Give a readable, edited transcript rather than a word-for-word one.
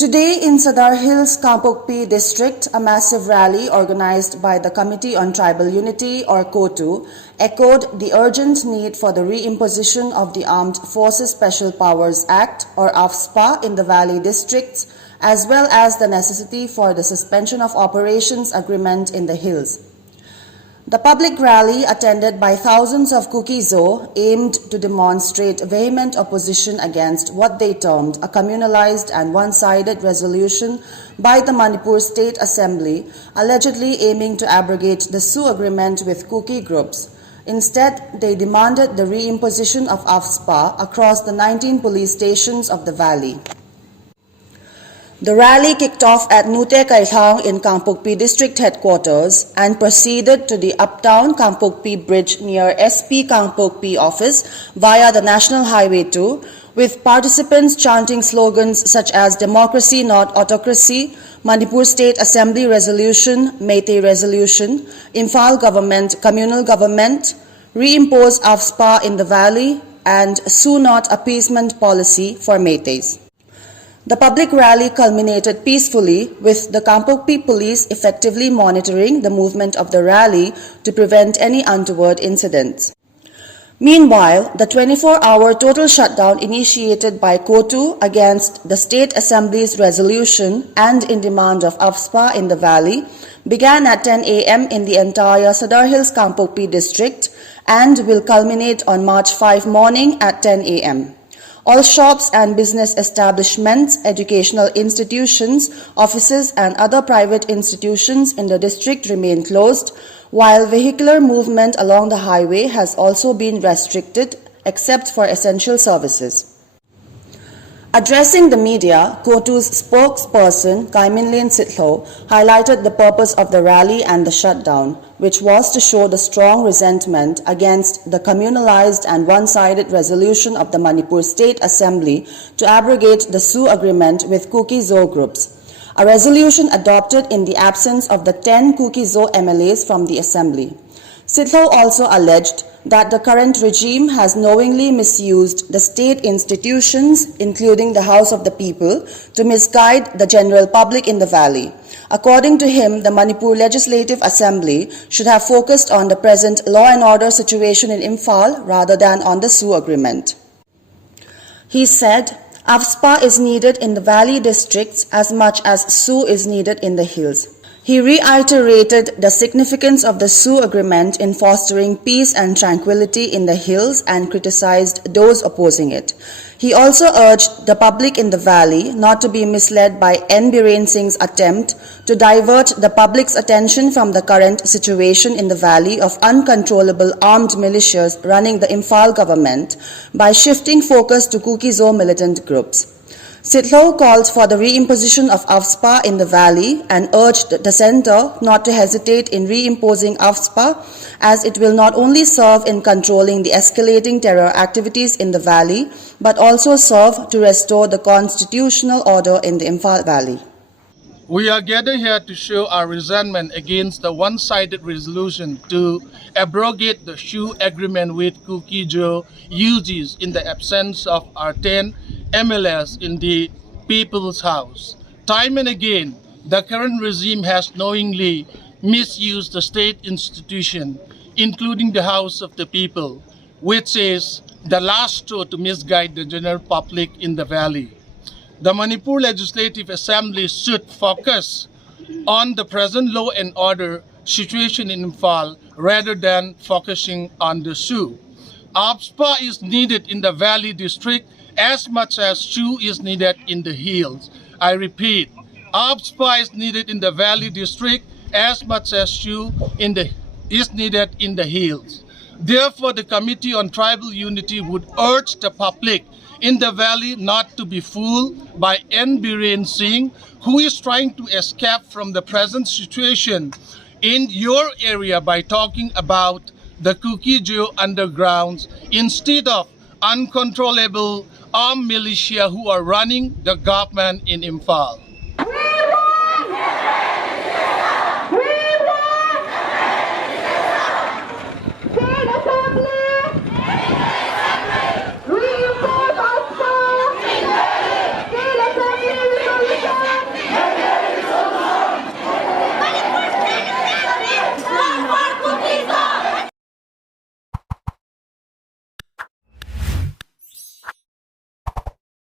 Today in Sadar Hills, Kampokpi district, a massive rally organized by the Committee on Tribal Unity or CoTU echoed the urgent need for the reimposition of the Armed Forces Special Powers Act or AFSPA in the Valley districts, as well as the necessity for the suspension of operations agreement in the hills. The public rally, attended by thousands of CoTU's, aimed to demonstrate vehement opposition against what they termed a communalized and one-sided resolution by the Manipur State Assembly, allegedly aiming to abrogate the SoO agreement with CoTU groups. Instead, they demanded the reimposition of AFSPA across the 19 police stations of the valley. The rally kicked off at Nute Kaithang in Kampokpi district headquarters and proceeded to the uptown Kampokpi bridge near SP Kampokpi office via the National Highway 2, with participants chanting slogans such as "Democracy not Autocracy," Manipur State Assembly Resolution, Meitei Resolution, Imphal Government, Communal Government, Reimpose AFSPA in the Valley, and SoO not Appeasement Policy for Meiteis. The public rally culminated peacefully, with the Kampokpi police effectively monitoring the movement of the rally to prevent any untoward incidents. Meanwhile, the 24-hour total shutdown initiated by CoTU against the State Assembly's resolution and in demand of AFSPA in the valley began at 10 a.m. in the entire Sadar Hills Kampokpi district and will culminate on March 5 morning at 10 a.m. All shops and business establishments, educational institutions, offices and other private institutions in the district remain closed, while vehicular movement along the highway has also been restricted except for essential services. Addressing the media, CoTU's spokesperson, Kaiminlin Sitlo, highlighted the purpose of the rally and the shutdown, which was to show the strong resentment against the communalized and one-sided resolution of the Manipur State Assembly to abrogate the SoO agreement with CoTU groups, a resolution adopted in the absence of the 10 CoTU MLAs from the Assembly. Sitlo also alleged that the current regime has knowingly misused the state institutions, including the House of the People, to misguide the general public in the valley. According to him, the Manipur Legislative Assembly should have focused on the present law and order situation in Imphal rather than on the SoO agreement. He said, AFSPA is needed in the valley districts as much as SoO is needed in the hills. He reiterated the significance of the SoO agreement in fostering peace and tranquility in the hills and criticized those opposing it. He also urged the public in the valley not to be misled by N. Biren Singh's attempt to divert the public's attention from the current situation in the valley of uncontrollable armed militias running the Imphal government by shifting focus to CoTU militant groups. Sitlo called for the reimposition of AFSPA in the valley and urged the centre not to hesitate in reimposing AFSPA, as it will not only serve in controlling the escalating terror activities in the valley, but also serve to restore the constitutional order in the Imphal Valley. We are gathered here to show our resentment against the one-sided resolution to abrogate the SoO agreement with CoTU UGs in the absence of our 10 MLS in the People's House. Time and again, the current regime has knowingly misused the state institution, including the House of the People, which is the last straw to misguide the general public in the valley. The Manipur Legislative Assembly should focus on the present law and order situation in Imphal rather than focusing on the SoO. AFSPA is needed in the Valley District as much as SoO is needed in the hills. I repeat, AFSPA is needed in the Valley District as much as SoO is needed in the hills. Therefore, the Committee on Tribal Unity would urge the public in the valley not to be fooled by N. Biren Singh, who is trying to escape from the present situation in your area by talking about the CoTU undergrounds instead of uncontrollable armed militia who are running the government in Imphal.